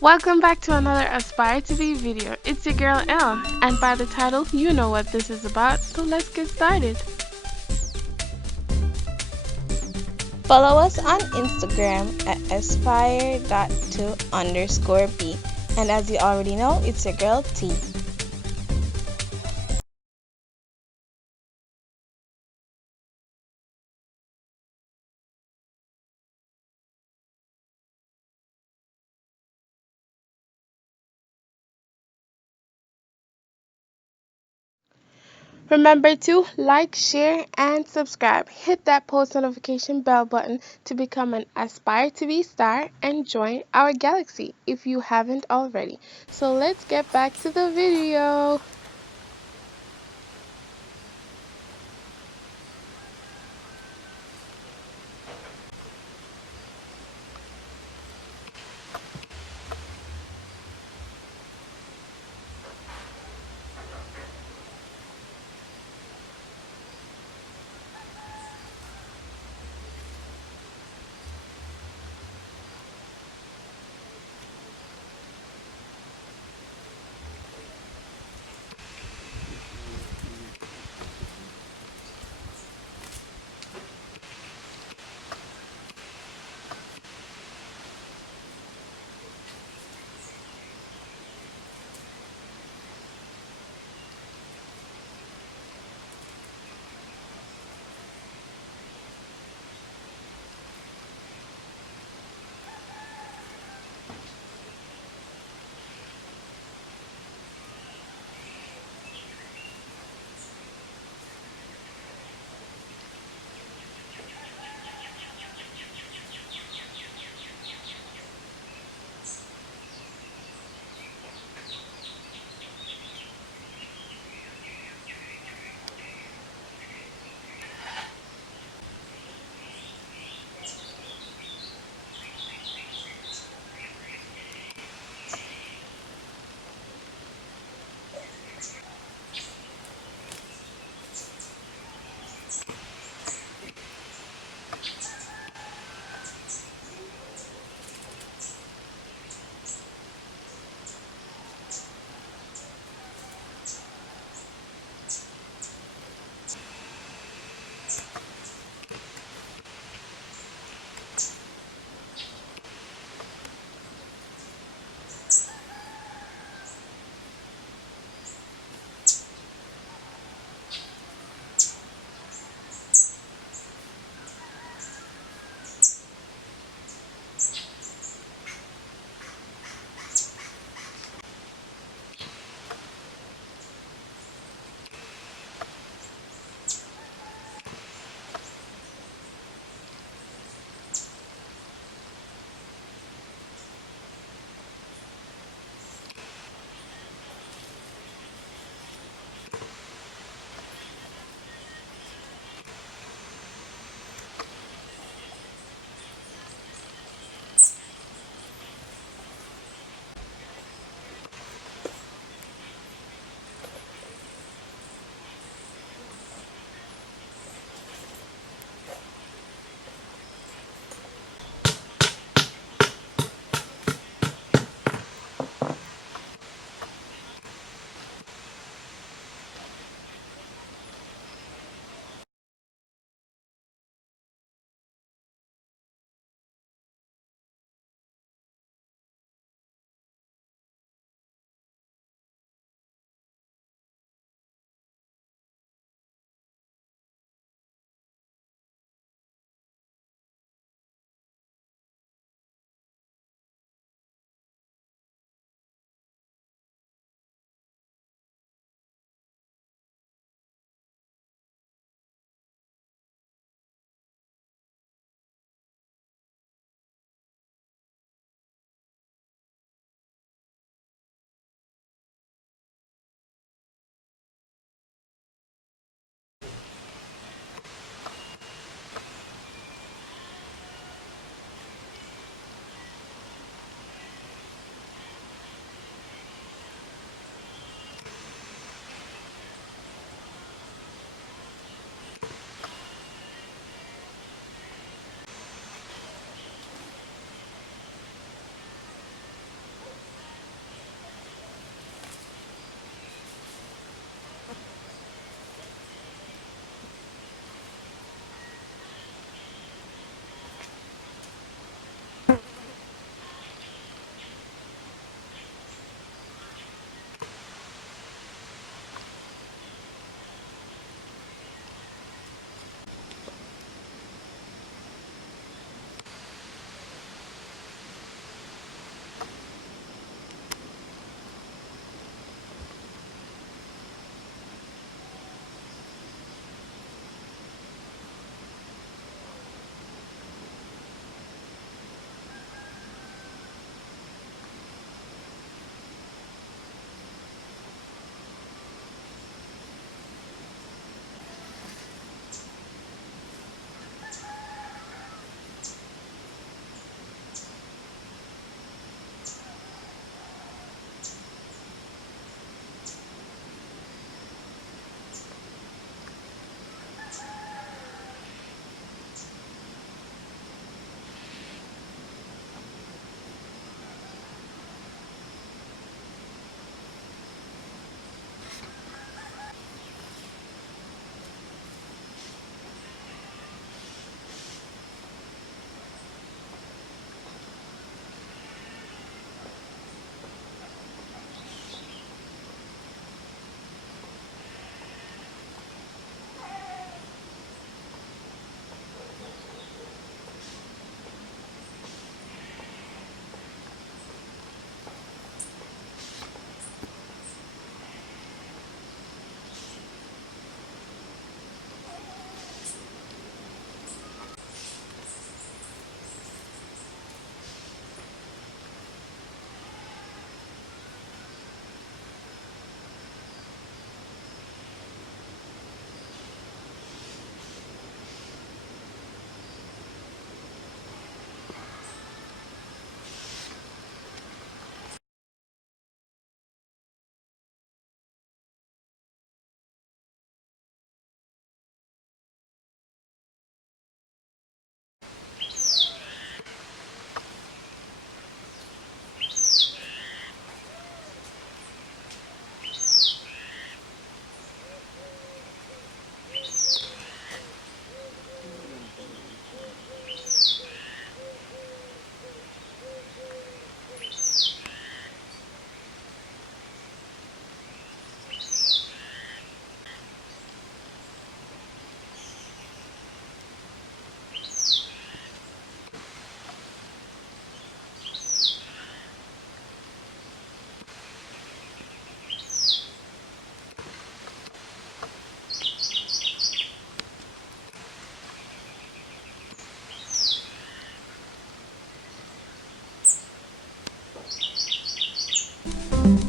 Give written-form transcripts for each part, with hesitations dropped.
Welcome back to another Aspire to Be video. It's your girl Elle, and by the title, you know what this is about, so let's get started. Follow us on Instagram at aspire.to_be. And as you already know, it's your girl T. Remember to like, share, and subscribe. Hit that post notification bell button to become an Aspire to Be star and join our galaxy if you haven't already. So let's get back to the video.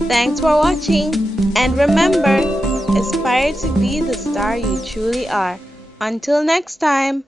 Thanks for watching. And remember, aspire to be the star you truly are. Until next time.